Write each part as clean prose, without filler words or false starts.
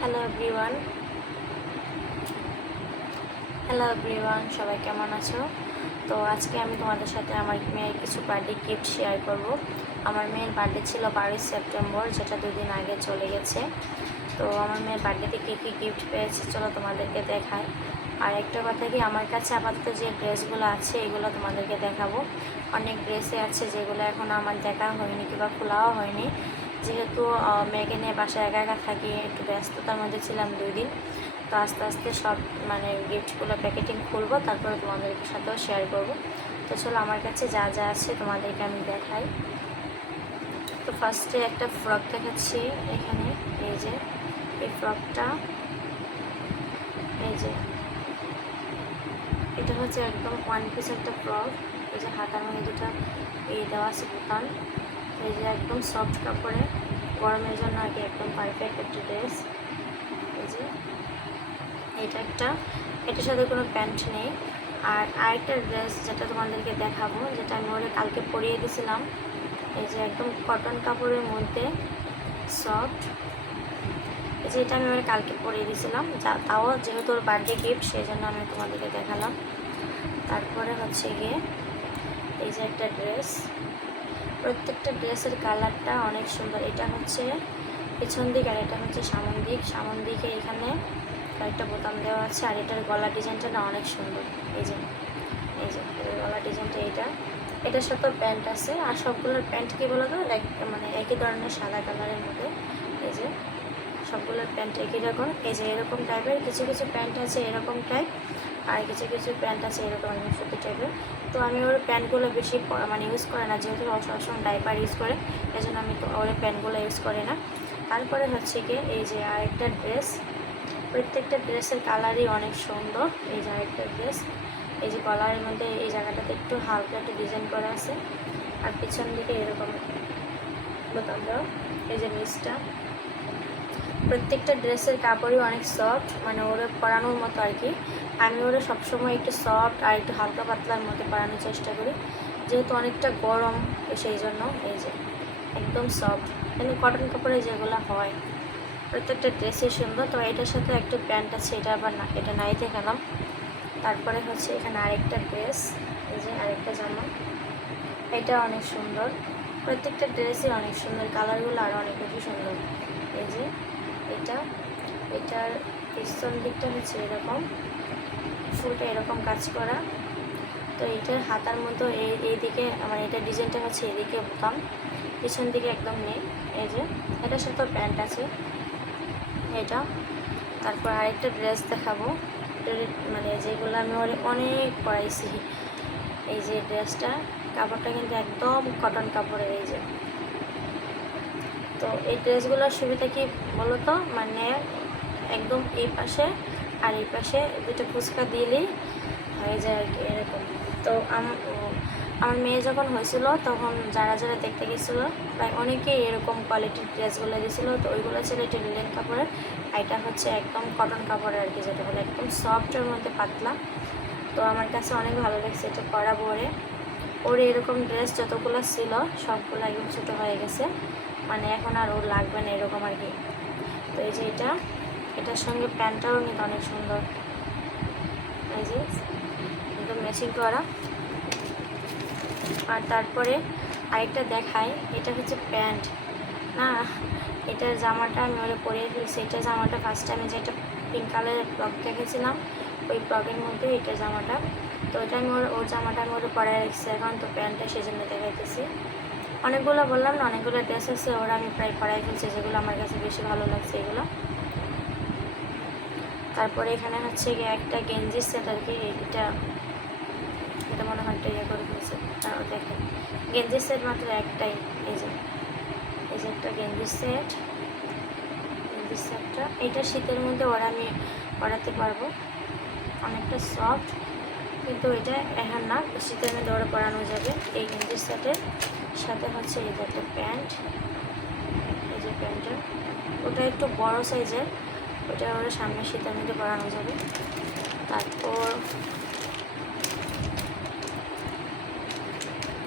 Hello everyone, সবাই কেমন আছো? তো আজকে আমি তোমাদের সাথে আমার মেয়ের কিছু বার্থডে গিফট শেয়ার করব। আমার মেয়ের বার্থডে ছিল 12 সেপ্টেম্বর, যেটা 2 দিন আগে চলে গেছে। তো আমার মেয়ের বার্থডেতে কী কী গিফট পেয়েছে চলো তোমাদেরকে দেখাই। আর একটা কথা কি, আমার কাছে আপাতত যে ড্রেসগুলো আছে এগুলো তোমাদেরকে দেখাবো। অনেক ড্রেসে আছে যেগুলো এখন আমার দেখা হয়নি কিংবা খোলাও হয়নি, যেহেতু মেয়েকে নিয়ে বাসায় একা একা থাকি, একটু ব্যস্ততার মধ্যে ছিলাম 2 দিন। তো আস্তে আস্তে সব গিফটগুলো প্যাকেটিং খুলবো, তারপরে তোমাদের সাথেও শেয়ার করব। তো চলো আমার কাছে যা যা আছে তোমাদেরকে আমি দেখাই। তো ফার্স্টে একটা ফ্রক দেখাচ্ছি এখানে। এই যে এই ফ্রকটা, এই যে এটা হচ্ছে একদম ওয়ান পিস একটা ফ্রক। এই যে হাতার মধ্যে দুটা এই দেওয়া আছে বোতাম। এই যে একদম সফট কাপড়ে, গরমের জন্য আগে একদম পারফেক্ট একটা ড্রেস। এই যে এটার সাথে কোনো প্যান্ট নেই। আর আরেকটা ড্রেস যেটা তোমাদেরকে দেখাবো, যেটা আমি ওরে কালকে পরিয়ে দিয়েছিলাম। এই যে একদম কটন কাপড়ের মধ্যে সফট। এই যে এটা আমি ওরে কালকে পরিয়ে দিয়েছিলাম, তাও যেহেতু ওর বার্থডে গিফট সেই জন্য আমি তোমাদেরকে দেখালাম। তারপরে হচ্ছে গিয়ে এই যে একটা ড্রেস, প্রত্যেকটা ড্রেসের কালারটা অনেক সুন্দর। এটা হচ্ছে পেছন দিক আর এটা হচ্ছে সামন দিকে এখানে কয়েকটা বোতাম দেওয়া আছে। আর এটার গলা ডিজাইনটা না অনেক সুন্দর। এই যে গলা ডিজাইনটা এটার সাথে প্যান্ট আছে। আর সবগুলোর প্যান্ট কী বলো তো, একই ধরনের সাদা কালারের মধ্যে। এই যে সবগুলোর প্যান্ট একই রকম। এই যে এরকম টাইপের কিছু কিছু প্যান্ট আছে এরকম টাইপ, আর কিছু কিছু প্যান্ট আছে এরকম সুতি টাইপের। তো আমি ওর প্যান্টগুলো বেশি ইউজ করে না, যেহেতু সবসময় ডাইপার ইউজ করে, এই জন্য আমি ওর প্যান্টগুলো ইউজ করি না। তারপরে হচ্ছে গিয়ে এই যে আরেকটা ড্রেস, প্রত্যেকটা ড্রেসের কালারই অনেক সুন্দর। এই যে আরেকটা ড্রেস, এই যে গলার মধ্যে এই জায়গাটাতে একটু হালকা একটা ডিজাইন করা আছে, আর পিছন দিকে এরকম বোতাম দেওয়া। এই যে নিচটা, প্রত্যেকটা ড্রেসের কাপড়ই অনেক সফট, ওরে পরানোর মতো আর কি। আমি ওরে সবসময় একটু সফট আর একটু হালকা পাতলার মধ্যে পরানোর চেষ্টা করি, যেহেতু অনেকটা গরম, সেই জন্য এই যে একদম সফট, কটন কাপড়ে যেগুলো হয়। প্রত্যেকটা ড্রেসই সুন্দর। তো এটার সাথে একটা প্যান্ট আছে, এটা আবার না, এটা নাই দেখালাম। তারপরে হচ্ছে এখানে আরেকটা ড্রেস, এই যে আরেকটা জামা, এটা অনেক সুন্দর। প্রত্যেকটা ড্রেসই অনেক সুন্দর, কালারগুলো আরও অনেক বেশি সুন্দর। এই যে এটার পিছন দিকটা হচ্ছে এরকম, ফুলটা এরকম কাজ করা। তো এইটার হাতার মতো এইদিকে এটার ডিজাইনটা হচ্ছে এদিকে বোতাম, পিছন দিকে একদম নেই। এই যে এটার সাথে প্যান্ট আছে এটা। তারপর আরেকটা ড্রেস দেখাবো, যেগুলো আমি অনেক পরাইছি। এই যে ড্রেসটা, কাপড়টা কিন্তু একদম কটন কাপড়ের। এই যে, তো এই ড্রেসগুলোর সুবিধা কি বলো তো, একদম এই পাশে আর এই পাশে দুটো ফুচকা দিলেই হয়ে যায় আর কি, এরকম। তো আমার মেয়ে যখন হয়েছিল তখন যারা যারা দেখতে গেছিলো প্রায় অনেকেই এরকম কোয়ালিটির ড্রেসগুলো দিয়েছিলো। তো ওইগুলো ছিল একটু লিনেন কাপড়ের, এটা হচ্ছে একদম কটন কাপড়ের আর কি, যেটা বলে একদম সফটের মধ্যে পাতলা। তো আমার কাছে অনেক ভালো লাগছে এটা পরাবো ওরে এরকম ড্রেস যতগুলো ছিল সবগুলো একদম ছোটো হয়ে গেছে, এখন আর ওর লাগবে না এরকম আর কি। তো এই যে এটার সঙ্গে প্যান্টটাও কিন্তু অনেক সুন্দর, এই যে একদম ম্যাচিং করা। আর তারপরে আরেকটা দেখাই, এটা হচ্ছে প্যান্ট না, এটার জামাটা আমি ওরে পরিয়ে ফেলছি। এটা জামাটা ফার্স্টে আমি যে একটা পিঙ্ক কালারের ফ্রক দেখেছিলাম, ওই ফ্রকের মধ্যে এটা জামাটা। তো এটা আমি ওর জামাটা আমি ওরে পরাই রাখছি এখন। তো প্যান্টটা সেজন্য দেখাইতেছি। অনেকগুলো বললাম না, অনেকগুলো ড্রেস আছে ওরা আমি প্রায় পরাই ফেলছি, যেগুলো আমার কাছে বেশি ভালো লাগছে এগুলো। তারপরে এখানে হচ্ছে গিয়ে একটা গেঞ্জির সেট আর কি, এটা মনে হয় একটা করে ফেলছে। তারপর দেখেন গেঞ্জির সেট মাত্র একটাই। এই যে একটা গেঞ্জির সেটটা, এটা শীতের মধ্যে আমি পরাতে পারবো, অনেকটা সফট, কিন্তু এটা এখন না, শীতের মধ্যে ওরা পরানো যাবে। এই গেঞ্জির সেটের সাথে হচ্ছে এই যে একটা প্যান্ট, এই যে প্যান্টটা ওটা একটু বড় সাইজের, ওটা ওরা সামনে শীতের মধ্যে পরানো যাবে।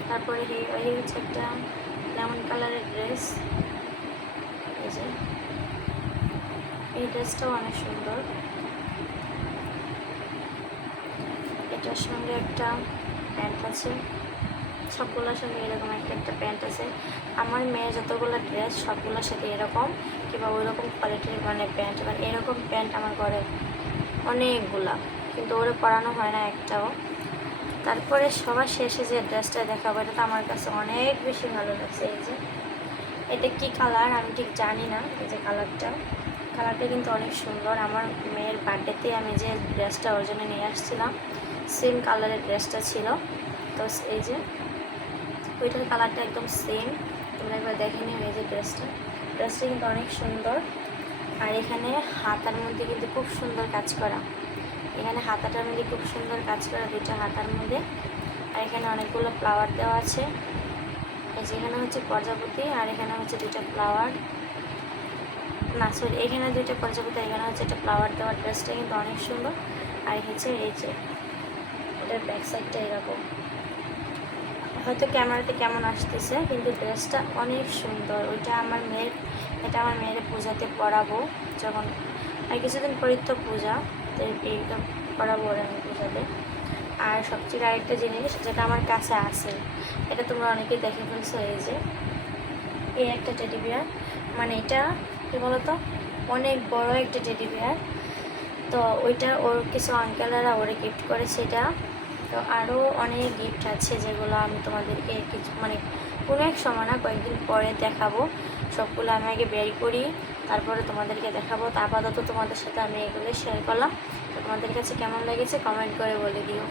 তারপরে এই হচ্ছে একটা লেমন কালারের ড্রেস। এই যে এই ড্রেসটাও অনেক সুন্দর। এটার সঙ্গে একটা প্যান্ট আছে, সবগুলোর সঙ্গে এরকম একটা প্যান্ট আছে। আমার মেয়ের যতগুলো ড্রেস সবগুলোর সাথে এরকম কিংবা ওই রকম কোয়ালিটির মানে প্যান্ট, মানে এরকম প্যান্ট আমার ঘরে অনেকগুলা, কিন্তু ওরে পরানো হয় না একটাও। তারপরে সবার শেষে যে ড্রেসটা দেখাবো এটা তো আমার কাছে অনেক বেশি ভালো লাগছে। এই যে এটা কি কালার আমি ঠিক জানি না, এই যে কালারটা কিন্তু অনেক সুন্দর। আমার মেয়ের বার্থডেতে আমি যে ড্রেসটা ওর জন্য নিয়ে আসছিলাম সেম কালারের ড্রেসটা ছিল। তো এই যে ওইটার কালারটা একদম সেম, তোমরা একবার দেখে নিও। এই যে ড্রেসটা কিন্তু অনেক সুন্দর। আর এখানে হাতার মধ্যে কিন্তু খুব সুন্দর কাজ করা, এখানে হাতাটার মধ্যে খুব সুন্দর কাজ করা, দুইটা হাতার মধ্যে। আর এখানে অনেকগুলো ফ্লাওয়ার দেওয়া আছে। এই যে এখানে হচ্ছে প্রজাপতি আর এখানে হচ্ছে দুইটা ফ্লাওয়ার, না সরি এখানে দুইটা প্রজাপতি, এখানে হচ্ছে একটা ফ্লাওয়ার দেওয়ার। ড্রেসটা কিন্তু অনেক সুন্দর। আর হচ্ছে এই যে এটার ব্যাক সাইডটা এরকম, হয়তো ক্যামেরাতে কেমন আসতেছে কিন্তু ড্রেসটা অনেক সুন্দর। এটা আমার মেয়ের পূজাতে পরাবো, যখন আর কিছুদিন পরই তো পূজা, তো এইটা পরাবো ওরা আমি পূজাতে। আর সবচেয়ে আরেকটা জিনিস যেটা আমার কাছে আছে, এটা তোমরা অনেকেই দেখে ফেলছো, এই যে এই একটা টেডি বিয়ার, মানে এটা কী বলতো অনেক বড় একটা টেডি বিয়ার। তো ওইটা ওর কিছু আঙ্কেলেরা ওরে গিফট করেছে এটা। তো আরও অনেক গিফট আছে যেগুলো আমি তোমাদেরকে কিছু মানে কোনো এক সময় না কয়েকদিন পরে দেখাবো। সবগুলো আমি আগে বের করি তারপরে তোমাদেরকে দেখাবো। তো আপাতত তোমাদের সাথে আমি এগুলো শেয়ার করলাম। তো তোমাদের কাছে কেমন লেগেছে কমেন্ট করে বলে দিও।